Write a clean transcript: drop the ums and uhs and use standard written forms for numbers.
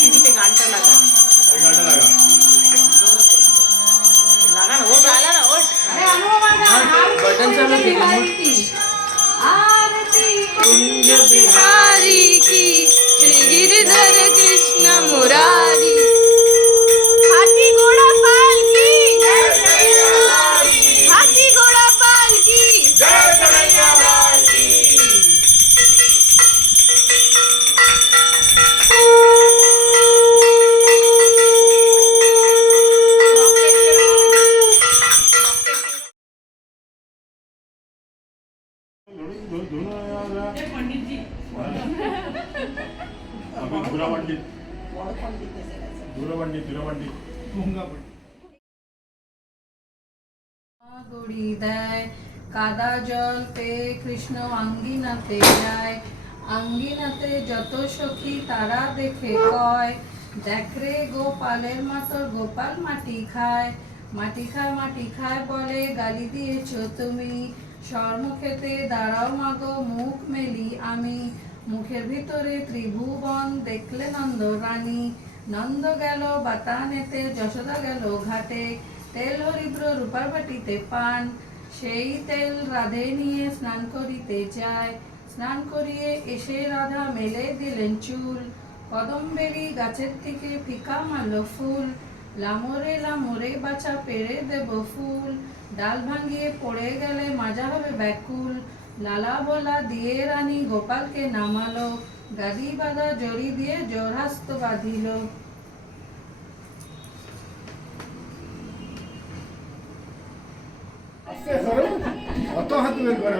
টিভিতে গানটা লাগা, এই গানটা লাগা লাগা না, ও চালা না, ওঠ बटन चालू आरती कुंज बिहारी की श्री गिरधर कृष्ण मुरारी हाथी घोड़ा पाल की हाथी घोड़ा पाल की जय कन्हैया लाल की। पंडित जी গড়ি দেয় কাদা জল পেয়ে কৃষ্ণ আঙ্গিনাতে যায়, আঙ্গিনাতে যত সখী তারা দেখে কয়, দেখ রে গোপালের মাতর গোপাল মাটি খায়, মাটি খায় মাটি খায় বলে গালি দিয়েছ তুমি, সম্মুখেতে দাঁড়াও মাগো মুখ মেলি আমি, মুখের ভিতরে ত্রিভুবন দেখলে নন্দ রানী, নন্দ গেল বাতানেতে যশোদা গেল ঘাটে, তেল হরিদ্র রূপার বাটিতে পান, সেই তেল রাধে নিয়ে স্নান করিতে যায়, স্নান করিয়ে এসে রাধা মেলে দিলেন চুল, কদমবেলি গাছের থেকে ফিকা মারল ফুল, লামরে লামরে বাছা পেরে দেব ফুল, ডাল ভাঙিয়ে পড়ে গেলে মাজা হবে ব্যাকুল, লালা ভোলা দিয়ে রানী গোপালকে নামালো, গাদি বাঁধা জড়ি দিয়ে জোড়হাস্ত বাঁধিল। অত হাত বের করা